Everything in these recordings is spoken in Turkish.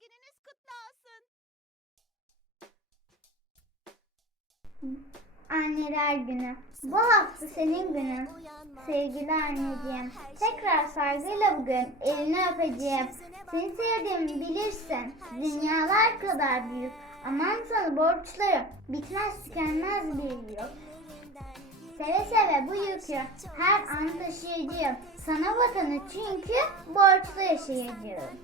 gününüz kutlu olsun. Anneler günü. Bu hafta senin günün. Sevgili anneciğim, tekrar saygıyla bugün elini öpeceğim. Seni sevdiğimi bilirsin. Dünyalar kadar büyük. Aman sana borçlarım. Bitmez tükenmez bir yük. Seve seve bu yükü her an taşıyacağım. Sana vatanı çünkü borçlu yaşayacağım.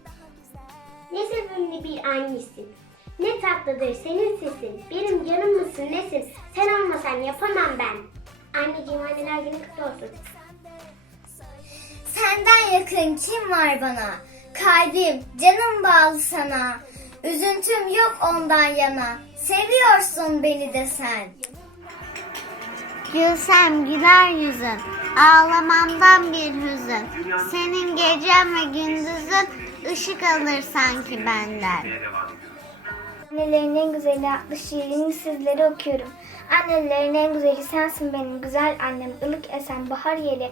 Ne sevimli bir annesin. Ne tatlıdır senin sesin. Benim canım mısın nesin? Sen olmasan yapamam ben. Anneciğim anneler günü kutlu olsun. Senden yakın kim var bana? Kalbim, canım bağlı sana. Üzüntüm yok ondan yana. Seviyorsun beni de sen. Gülsem güler yüzün, ağlamamdan bir hüzün. Senin gecen ve gündüzün ışık alır sanki benden. Annelerin en güzeli adlı şiirini sizlere okuyorum. Annelerin en güzeli sensin benim güzel annem. Ilık esen bahar yeli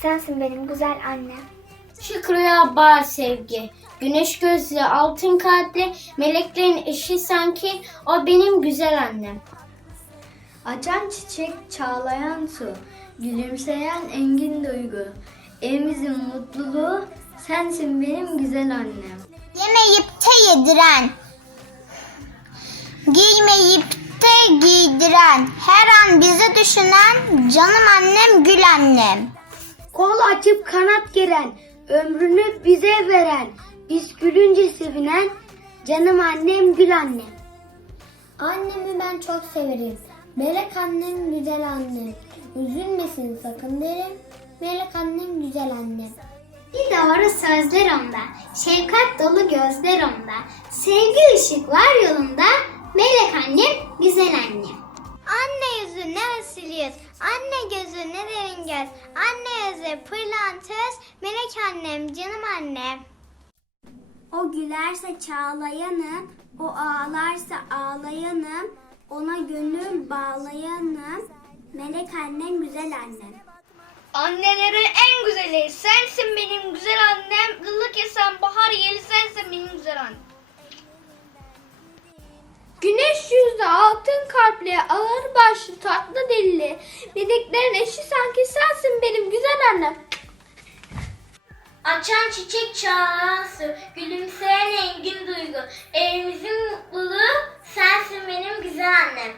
sensin benim güzel annem. Şükrüya bağ sevgi. Güneş gözlü altın kalpli meleklerin eşi sanki o benim güzel annem. Açan çiçek, çağlayan su, gülümseyen engin duygu. Evimizin mutluluğu, sensin benim güzel annem. Yemeyip de yediren, giymeyip de giydiren, her an bizi düşünen canım annem gül annem. Kol açıp kanat geren, ömrünü bize veren, biz gülünce sevinen, canım annem gül annem. Annemi ben çok severim. Melek annem güzel annem. Üzülmesin sakın derim. Melek annem güzel annem. Bir doğru sözler onda. Şefkat dolu gözler onda. Sevgi ışık var yolunda. Melek annem güzel annem. Anne yüzü ne asil yüz, anne gözü ne derin göz, anne yüzü pırlantöz, melek annem, canım annem. O gülerse çağlayanım, o ağlarsa ağlayanım, ona gönül bağlayanım. Melek annem güzel annem. Annelerin en güzeli, sensin benim güzel annem. Ilık esen bahar yeli sensin benim güzel annem. Güneş yüzlü altın kalpli, ağır başlı tatlı dilli, bildiklerin eşi sanki sensin benim güzel annem. Açan çiçek çağlayan su, gülümseyen engin duygu. Evimizin mutluluğu sensin benim güzel annem.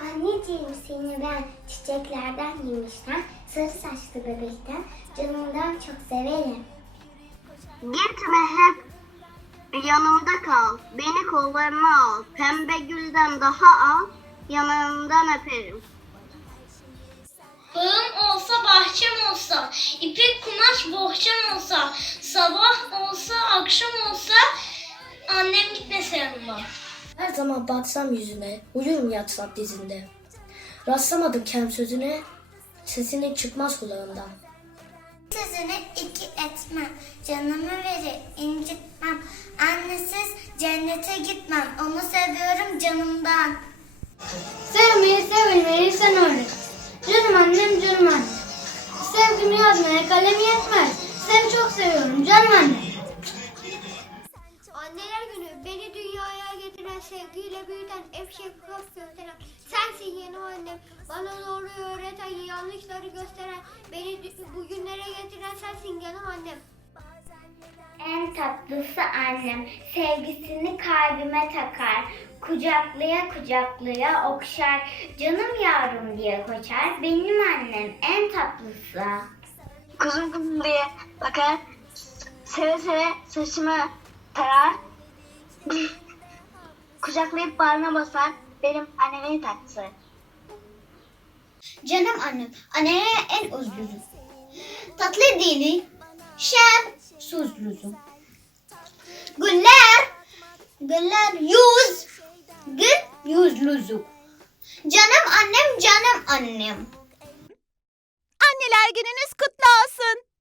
Anneciğim seni ben çiçeklerden yemişten, sarı saçlı bebekten, canımdan çok severim. Gitme hep yanımda kal, beni kollarına al, pembe gülden daha al, yanağından öperim. Bağım olsa bahçem olsa, ipek kumaş bohçam olsa, sabah olsa akşam olsa, annem gitmese yanıma. Her zaman baksam yüzüne, uyurum yatsam dizinde. Rastlamadım kem sözüne, sesini çıkmaz kulağımdan. Sözünü iki etmem, canımı verir incitmem. Annesiz cennete gitmem, onu seviyorum canımdan. Sevmeyi sevilmeyi sen öğret. Canım annem canım annem. Sevgimi yazmaya kalem yetmez. Seni çok seviyorum canım annem. Anneler günü beni dünyaya getiren sevgiyle büyüten ev şefkat gösteren sensin yeni annem. Bana doğruyu öğreten yanlışları gösteren beni bugünlere getiren sensin canım annem. En tatlısı annem, sevgisini kalbime takar. Kucaklaya kucaklaya okşar, canım yavrum diye koşar. Benim annem en tatlısı. Kuzum kuzum diye bakar. Seve seve saçımı tarar. Kucaklayıp bağrına basar. Benim annemin tatlısı. Canım annem, anneye en özlüzüm. Tatlı dili, şen sözlüzüm. Güller, güller yüz, gül yüzlüzüm. Canım annem, canım annem. Anneler gününüz kutlu olsun.